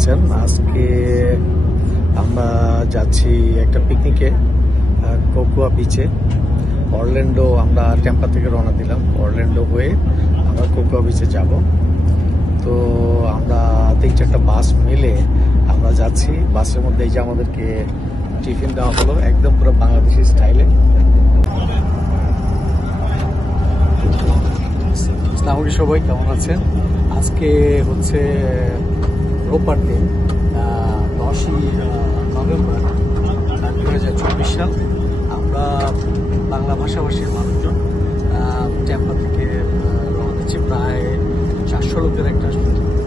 আছেন? আজকে আমরা যাচ্ছি একটা পিকনিকে কোকোয়া বিচে। অরল্যান্ডো, আমরা টেম্পা থেকে রওনা দিলাম। অরল্যান্ডো হয়ে আমরা কোকোয়া বিচে যাব। তো আমরা 3-4টা বাস মিলে আমরা যাচ্ছি। বাসের মধ্যে এই যে আমাদেরকে টিফিন দেওয়া হলো একদম পুরো বাংলাদেশি স্টাইলে। আসসালামু আলাইকুম সবাই, কেমন আছেন? আজকে হচ্ছে রোববার দিন, 10ই নভেম্বর 2024 সাল। আমরা বাংলা ভাষাভাষীর মানুষজন টেম্পা থেকে রওনা দিচ্ছি। প্রায় 400 লোকের একটা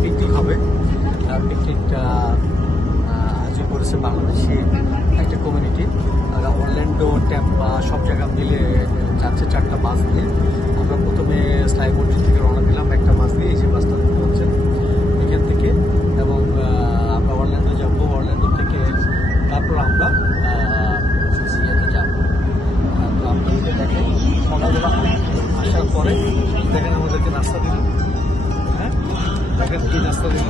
পিকনিক হবে। পিকনিকটা আয়োজন করেছে বাংলাদেশি একটা কমিউনিটি। অরল্যান্ডো, টেম্পা সব জায়গা মিলে যাচ্ছে 4টা বাস দিয়ে। আমরা প্রথমে স্লাইবোর্ড থেকে রওনা দিলাম একটা বাস দিয়ে, এই যে বাসটা দেখতে পাচ্ছেন এখান থেকে, এবং আমরা অরল্যান্ডো যাবো। অরল্যান্ডো থেকে তারপর আমরা ইয়েতে যাবো। তো আমরা দেখেন সকালবেলা আসার পরে দেখেন আমাদেরকে নাস্তা দিল। হ্যাঁ, দেখেন কি নাস্তা দিল,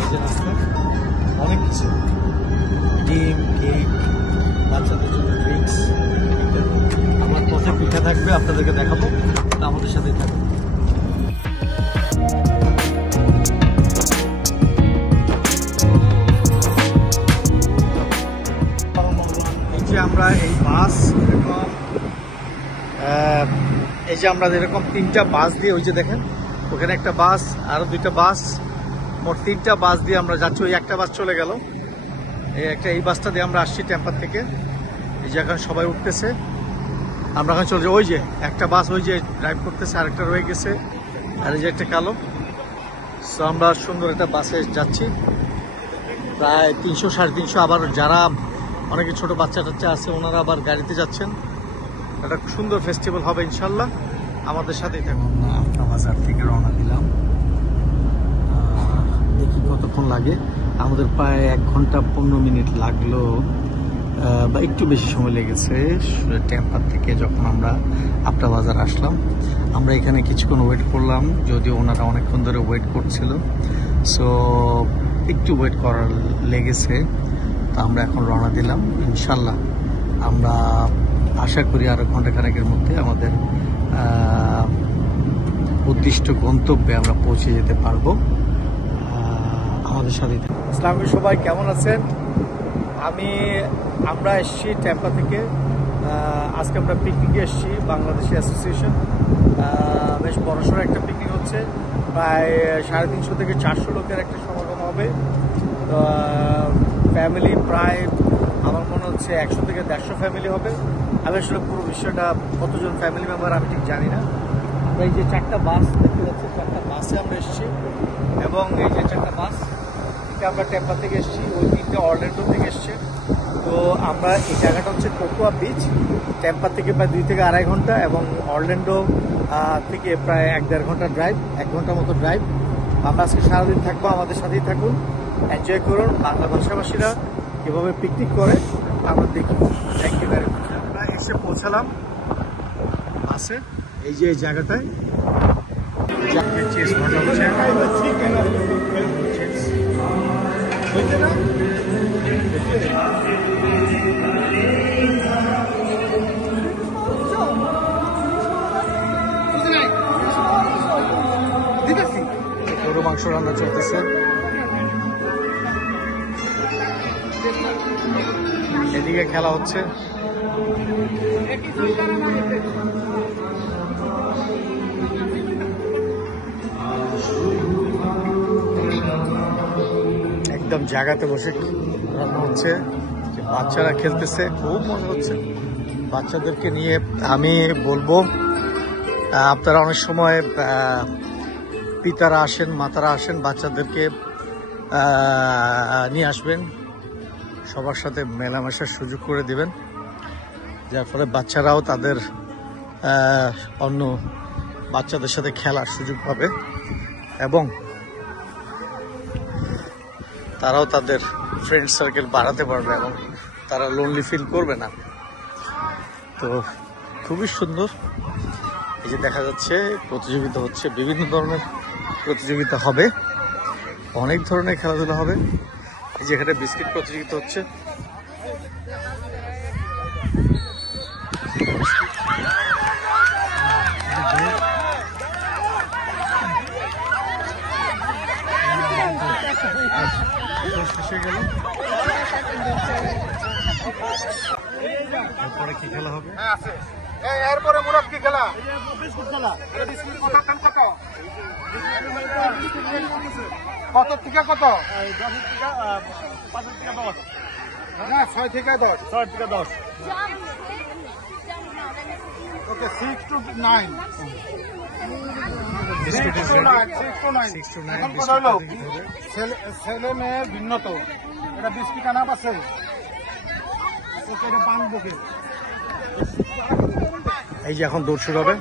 এই যে নাস্তা, অনেক কিছু, ডিম, কেক, বাচ্চাদের জন্য ড্রিঙ্কস। আমার পথে পিঠা থাকবে, আপনাদেরকে দেখাবো, আমাদের সাথেই থাকবে। এই যে আমরা এই বাস এরকম, এই যে আমরা এরকম 3টা বাস দিয়ে, ওই যে দেখেন ওখানে একটা বাস, আরো 2টা বাস, মোট 3টা বাস দিয়ে আমরা যাচ্ছি। ওই একটা বাস চলে গেল, এই বাসটা দিয়ে আমরা আসছি টেম্পার থেকে। এই যে এখন সবাই উঠতেছে, আমরা এখন চলছি। ওই যে একটা বাস ওই যে ড্রাইভ করতেছে, আরেকটা রয়ে গেছে, আর এই যে একটা কালো। সো আমরা সুন্দর একটা বাসে যাচ্ছি, প্রায় 300-350। আবার যারা অনেকে ছোট বাচ্চা টাচ্চা আছে ওনারা আবার গাড়িতে যাচ্ছেন। একটা সুন্দর ফেস্টিভ্যাল হবে ইনশাল্লাহ, আমাদের সাথেই থাকুন। আমরা বাজার থেকে রওনা দিলাম, দেখি কতক্ষণ লাগে। আমাদের প্রায় 1 ঘন্টা 15 মিনিট লাগলো, বা একটু বেশি সময় লেগেছে টেম্পার থেকে। যখন আমরা আপটা বাজার আসলাম, আমরা এখানে কিছুক্ষণ ওয়েট করলাম, যদিও ওনারা অনেকক্ষণ ধরে ওয়েট করছিল। সো একটু ওয়েট করার লেগেছে। তো আমরা এখন রওনা দিলাম ইনশাল্লাহ। আমরা আশা করি আরো ঘন্টাখানেকের মধ্যে আমাদের উদ্দিষ্ট গন্তব্যে আমরা পৌঁছে যেতে পারবো। আমাদের সাথে আসসালামু আলাইকুম সবাই, কেমন আছেন? আমরা এসেছি টেম্পা থেকে। আজকে আমরা পিকনিকে এসেছি, বাংলাদেশি অ্যাসোসিয়েশন। বেশ বড়সড় একটা পিকনিক হচ্ছে, প্রায় 350 থেকে 400 লোকের একটা সমাগম হবে। ফ্যামিলি প্রায় আমার মনে হচ্ছে 100 থেকে 150 ফ্যামিলি হবে। আমি আসলে পুরো বিষয়টা কতজন ফ্যামিলি মেম্বার আমি ঠিক জানি না। আমরা এই যে 4টা বাস দেখতে পাচ্ছি, 4টা বাসে আমরা এসেছি, এবং এই যে 4টা বাস আমরা টেম্পা থেকে এসেছি, ওই 3টা অরল্যান্ডো থেকে এসছে। তো আমরা এই জায়গাটা হচ্ছে কোকোয়া বিচ, টেম্পা থেকে প্রায় 2 থেকে 2.5 ঘন্টা, এবং অরল্যান্ডো থেকে প্রায় 1-1.5 ঘন্টা ড্রাইভ, 1 ঘন্টার মতো ড্রাইভ। আমরা আজকে সারাদিন থাকবো, আমাদের সাথেই থাকুন, এনজয় করুন। বাংলা ভাষাভাষীরা কীভাবে পিকনিক করে আমরা দেখি। Thank you very much. আমরা এসে পৌঁছালাম বাসে, এই যে এই জায়গাটায় গরু মাংস রান্না চলতেছে। এদিকে খেলা হচ্ছে। একদম জায়গাতে বসে রান্না হচ্ছে, বাচ্চারা খেলতেছে, খুব মজা হচ্ছে বাচ্চাদেরকে নিয়ে। আমি বলবো আপনারা অনেক সময় পিতারা আসেন, মাতারা আসেন, বাচ্চাদেরকে নিয়ে আসবেন, সবার সাথে মেলামেশার সুযোগ করে দিবেন, যার ফলে বাচ্চারাও তাদের অন্য বাচ্চাদের সাথে খেলার সুযোগ পাবে, এবং তারাও তাদের ফ্রেন্ড সার্কেল বাড়াতে পারবে, এবং তারা লোনলি ফিল করবে না। তো খুবই সুন্দর। এই যে দেখা যাচ্ছে প্রতিযোগিতা হচ্ছে, বিভিন্ন ধরনের প্রতিযোগিতা হবে। অনেক ধরনের খেলাধুলা হবে। এই যে এখানে বিস্কিট প্রতিযোগিতা হচ্ছে। শেষ হয়ে গেল, এরপরে কি খেলা হবে? এরপরে মুরাদ কি খেলা? বিস্কুট খেলা। বিস্কুট কত? কত থেকে কত? 10 থেকে 5 থেকে 10। না 6 থেকে 10। 6 থেকে 10। ওকে 6 to 9। 6 to 9। এখন কথা হলো ছেলে মেয়ের ভিন্নত। এটা বিস্কিট আনা আছে, এটা বাঁধবো কি? এই যে এখন দৌড় শুরু হবে।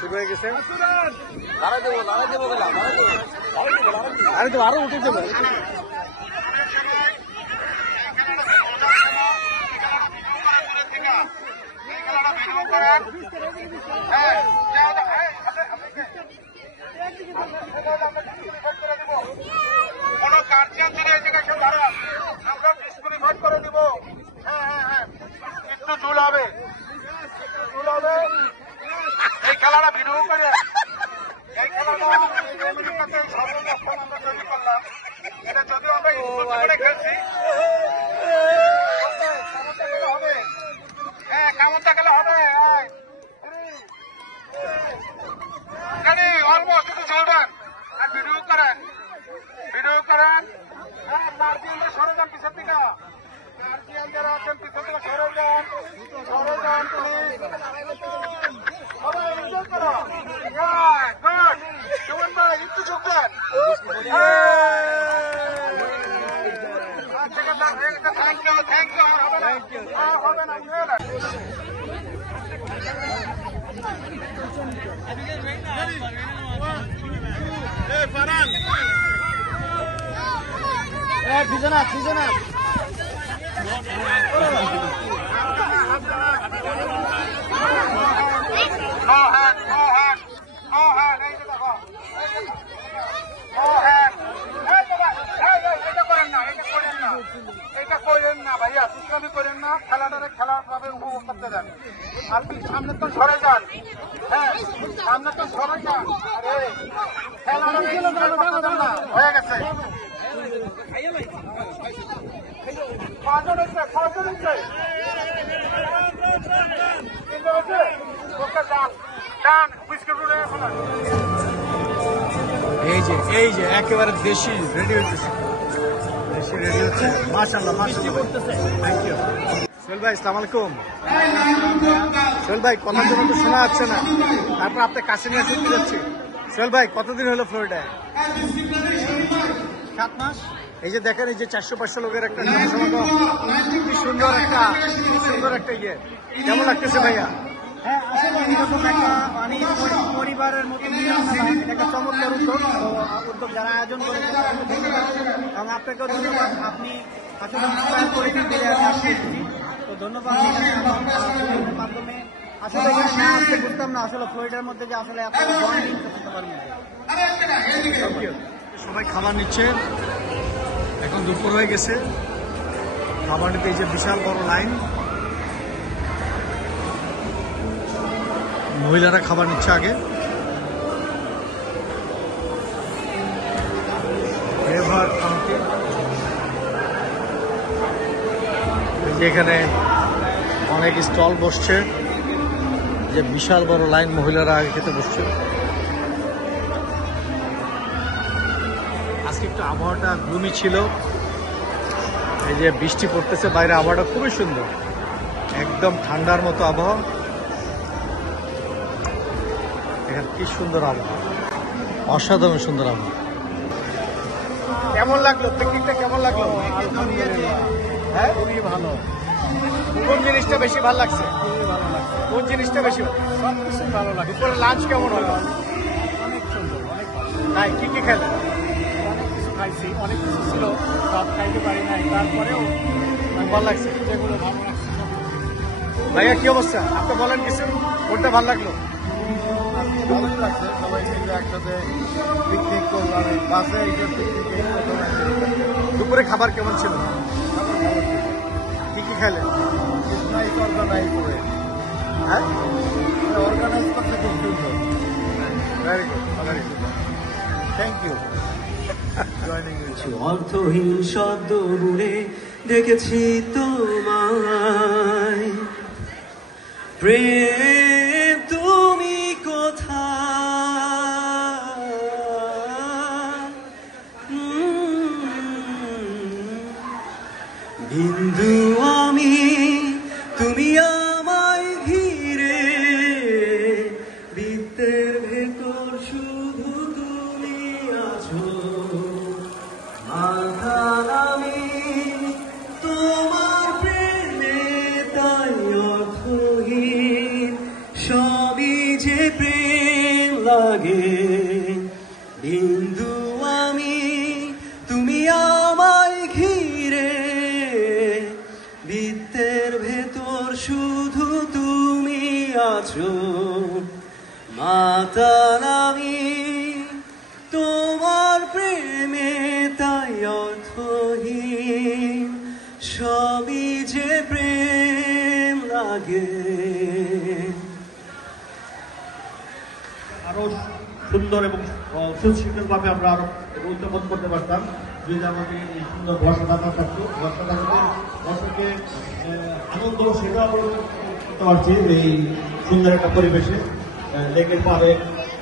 শুরু হয়ে গেছে। আরো উঠে যাবে। কোন গার্জিয়ান যদি এই জায়গায় এসে দাঁড়ান, আমরা ডিসকুয়ালিফাই করে দিব। হ্যাঁ, একটু চুল হবে। এই খেলাটা ভিডিও করে, এই খেলাটা আমেরিকাতে সর্বপ্রথম আমরা তৈরি করলাম। এটা যদিও আমরা স্কুল করে খেলছি, হবে। হ্যাঁ, কেমনটা গেলে হবে। অলমোস্ট একটু চলবেন আর ভিডিও করেন। হ্যাঁ, গার্জিয়ানরা সরে যান পিছের দিকে। গার্জিয়ান যারা আছেন পিছের দিকে সরে যান প্লিজ। সবাই এনজয় করো। গুড। সুমন ভাই একটু যোগ দেন। Thank you. হবে না। ফারহান পিছনে এটা করেন না ভাইয়া, দুষ্কামি করেন না। খেলাটারে খেলাভাবে উপভোগ করতে দেন। আপনি সামনে তো সরে যান। হ্যাঁ, সামনে তো সরে যান। হয়ে গেছে। 5 জন হচ্ছে। এই যে একেবারে দেশি রেডি হচ্ছে। মাশাআল্লাহ। থ্যাংক ইউ সোহেল ভাই। আসসালামু আলাইকুম। সোহেল ভাই কথার জন্য তো শোনা যাচ্ছে না, তারপর আপনার কাছে নিয়ে ছুটতে যাচ্ছি। সোহেল ভাই কতদিন হলো ফ্লোরিডায়? 7 মাস। এই যে দেখেন, এই যে 400-500 লোকের একটা জনসমাগম, কি সুন্দর একটা ইয়ে, কেমন লাগতেছে ভাইয়া? হ্যাঁ, আসলে এরকম একটা পরিবারের মতো একটা চমৎকার উদ্যোগ যারা আয়োজন করেছেন তাদেরকে ধন্যবাদ, এবং আপনাকেও ধন্যবাদ। আপনি আসলে ইন্সপায়ার করেছেন বলে আমি আসছি। তো ধন্যবাদ। মাধ্যমে আসলে এখানে না আসতে বুঝতাম না আসলে ফ্লোরিডার মধ্যে যে আসলে এত বন্ডিং করতে পারবেন। সবাই খাবার নিচ্ছে, এখন দুপুর হয়ে গেছে। খাবার নিতে এই যে বিশাল বড় লাইন, মহিলারা খাবার নিচ্ছে আগে। এই যে এখানে অনেক স্টল বসছে, যে বিশাল বড় লাইন, মহিলারা আগে খেতে বসছে। আজকে একটু আবহাওয়াটা গ্লুমি ছিল, এই যে বৃষ্টি পড়তেছে বাইরে, আবহাওয়াটা খুবই সুন্দর, একদম ঠান্ডার মতো আবহাওয়া। এখানে কি সুন্দর আবহাওয়া, অসাধারণ সুন্দর আবহাওয়া। কেমন লাগলো পিকনিকটা? কেমন লাগলো? হ্যাঁ, খুবই ভালো, কোন জিনিসটা বেশি ভালো লাগছে? খুবই ভালো লাগছে, কোন জিনিসটা বেশি? সব কিছুই ভালো লাগছে। দুপুরে লাঞ্চ কেমন হলো? অনেক সুন্দর, অনেক ভালো। তাই কি কি খেলে? অনেক কিছু খাইছি, অনেক কিছু ছিল, সব খাইতে পারি নাই, তারপরেও ভালো লাগছে। যেগুলো ভালো লাগছে সব। ভাইয়া কি অবস্থা? আপনি বলেন কিছু, কোনটা ভালো লাগলো? ভালোই লাগছে, সবাই মিলে একসাথে পিকনিক করলাম বাসে। দুপুরে খাবার কেমন ছিল? কি কি খেলেন? নাইস অর্গানাইজ করে, হ্যাঁ, অর্গানাইজ করতে খুব সুন্দর। Very good, very good, thank you joining অর্থহীন শব্দ বলে দেখেছি তোমায়, প্রেম তুমি কোথায়? বিন্দু আমি, তুমি আমায় ঘিরে, বৃত্তের ভেতর শুধু তুমি আছো। মাথার আমি তোমার প্রেমে, তাই অর্থহীন সবই যে প্রেম লাগে। বিন্দু আমি, তুমি আমায় ঘিরে, বৃত্তের ভেতর শুধু তুমি আছো। মাতাল আমি তোমার প্রেমে, তাই অর্থহীন সবই যে প্রেম লাগে। আরো সুন্দর এবং সুশৃঙ্খলভাবে আমরা আরো উদযাপন করতে পারতাম যদি আমাদের এই সুন্দর বর্ষা থাকতো। বর্ষাকে আনন্দ সেটা অবলম্বন করতে পারছি এই সুন্দর একটা পরিবেশে। লেকের পাড়ে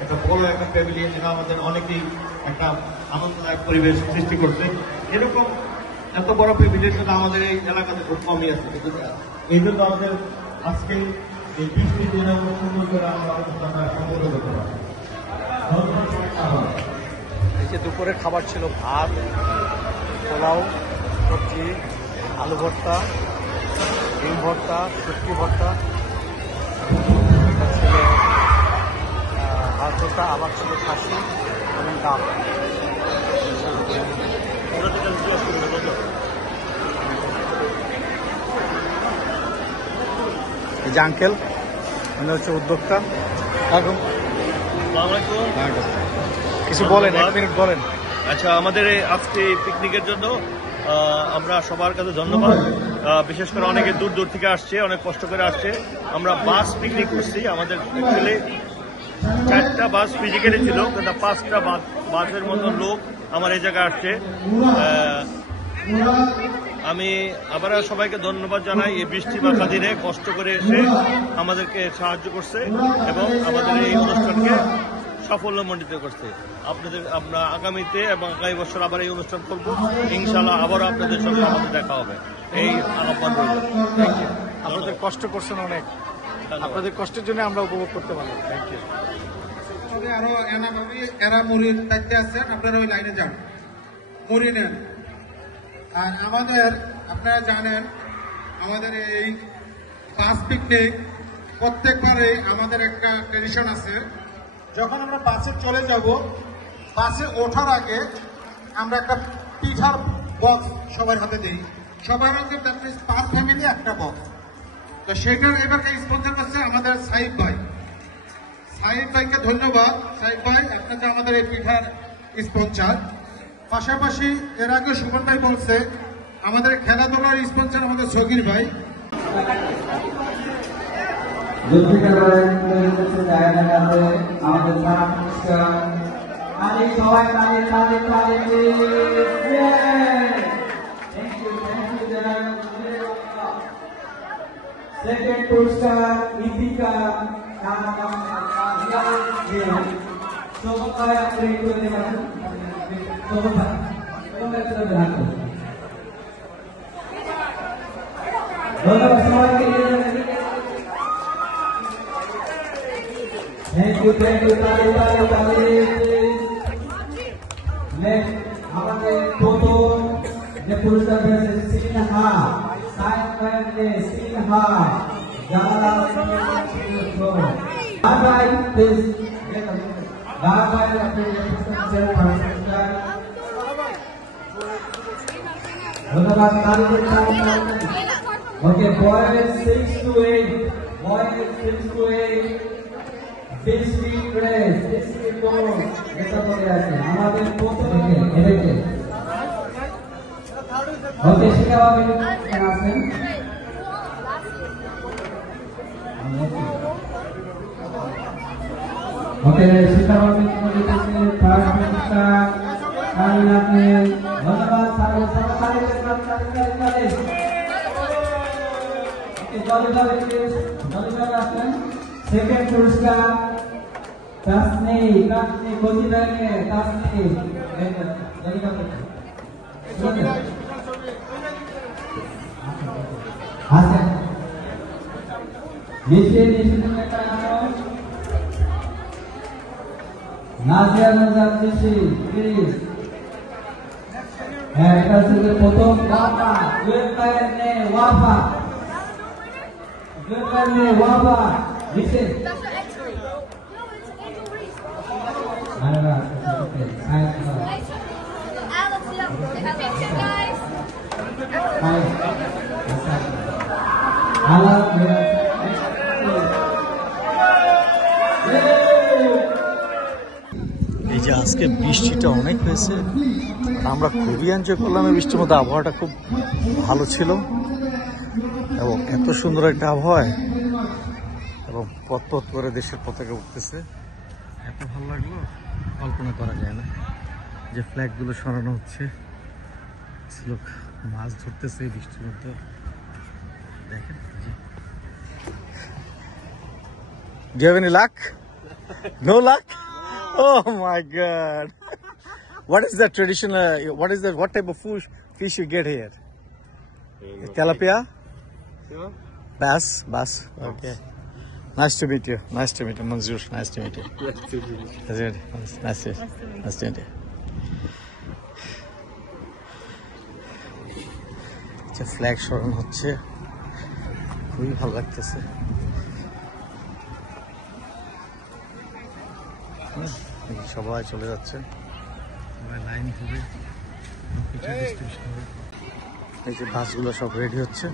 একটা বড় একটা প্যাভিলিয়ন, যেটা আমাদের অনেকেই একটা আনন্দদায়ক পরিবেশ সৃষ্টি করছে। এরকম এত বড় প্যাভিলিয়ন কিন্তু আমাদের এই এলাকাতে খুব কমই আছে, কিন্তু এই জন্য আমাদের আজকে এই বৃষ্টির দিনে সুন্দর করে আমরা সম্পর্ক করতে পারি। এই যে দুপুরের খাবার ছিল ভাত, পোলাও, সবজি, আলু ভর্তা, ডিম ভর্তা, শুটকি ভর্তা, এটা ছিল ভাত ভর্তা, আবার ছিল খাসি এবং ডাল। এই যে আঙ্কেল, উনি হচ্ছে উদ্যোক্তা। এখন কিছু বলেন, 1 মিনিট বলেন। আচ্ছা, আমাদের আজকে পিকনিকের জন্য আমরা সবার কাছে ধন্যবাদ। বিশেষ করে অনেকে দূর দূর থেকে আসছে, অনেক কষ্ট করে আসছে। আমরা বাস পিকনিক করছি। আমাদের অ্যাকচুয়ালি 4টা বাস ফিজিক্যালি ছিল, কিন্তু 5টা বাসের মতন লোক আমার এই জায়গায় আসছে। আমি আবার সবাইকে ধন্যবাদ জানাই, এই বৃষ্টি মাখা দিনে কষ্ট করে এসে আমাদেরকে সাহায্য করছে এবং আমাদের এই অনুষ্ঠানকে সাফল্যমণ্ডিত করছে। আমরা আগামীতে এবং আগামী বছর আবার এই অনুষ্ঠান করব ইনশাআল্লাহ। আবারও আপনাদের সঙ্গে আমাদের দেখা হবে, এই আহ্বান রইল। আপনাদের কষ্ট করছেন অনেক, আপনাদের কষ্টের জন্য আমরা উপভোগ করতে পারলাম। Thank you. আরো এরা মুড়ির দায়িত্বে আছেন, আপনারা ওই লাইনে যান, মুড়ি নেন। আর আমাদের আপনারা জানেন আমাদের এই বাস পিকনিক প্রত্যেকবারে আমাদের একটা ট্রেডিশন আছে। যখন আমরা বাসে চলে যাব, বাসে ওঠার আগে আমরা একটা পিঠার বক্স সবার হাতে দিই। সবার হাতে 5 ফ্যামিলি একটা বক্স। তো সেটার এবার স্পন্সর করছে আমাদের সাহিব ভাই। সাহিব ভাইকে ধন্যবাদ। সাহিব ভাই, আপনাকে আমাদের এই পিঠার স্পন্সর। পাশাপাশি এর আগে সুমন ভাই বলছে আমাদের খেলাধুলার স্পন্সর আমাদের সগির ভাই। আমাদের সবাই সেকেন্ড পুরস্কার ইপিকা সবাই আপনি করে দেবেন। ধন্যবাদ সবাইকে। থ্যাংক ইউ, তালি। নেক্সট আমাদের প্রথম যে পুরস্কার পেয়েছে সিনহা সাইন করে সিনহা যারা বাই প্লিজ বাই আপনি পুরস্কার পুরস্কার ধন্যবাদ তাদের okay boys 6 to 8 boys 6 to 8 district press district code এটা বলে আছে আমাদের প্রথম এদিকে ওকে শিখাবে কেন আছেন ওকে শিখাবে কোন দিকে ফার্স্ট পুরস্কার আপনি ধন্যবাদ সবাই सेकंड पुरस्कार तासनी कोची बैगे तासनी हां नीचे नाजिया नजर ऋषि प्लीज है এটা থেকে প্রথম বাবা জুয়েল ने वाफा ने वाफा नीचे এই যে আজকে বৃষ্টিটা অনেক হয়েছে, আমরা খুবই এনজয় করলাম। এই বৃষ্টির মধ্যে আবহাওয়াটা খুব ভালো ছিল এবং এত সুন্দর একটা আবহাওয়ায় এবং পথ পথ করে দেশের পতাকা উঠতেছে, এত ভালো লাগলো কল্পনা করা যায় না। যে ফ্ল্যাগগুলো সরানো হচ্ছে, লোক মাছ ধরতেছে এই বৃষ্টির মধ্যে, দেখেন। Do you have any luck? No luck? Oh my God! What is the traditional? What type of fish you get here? Tilapia? Bass. Okay. Nice to meet you. Manzoor. Nice to meet you. Nice to meet you. যে flag সরানো হচ্ছে, খুবই ভালো লাগতেছে। সবাই চলে যাচ্ছে, সবাই লাইন ধরে এই যে বাসগুলো সব রেডি হচ্ছে।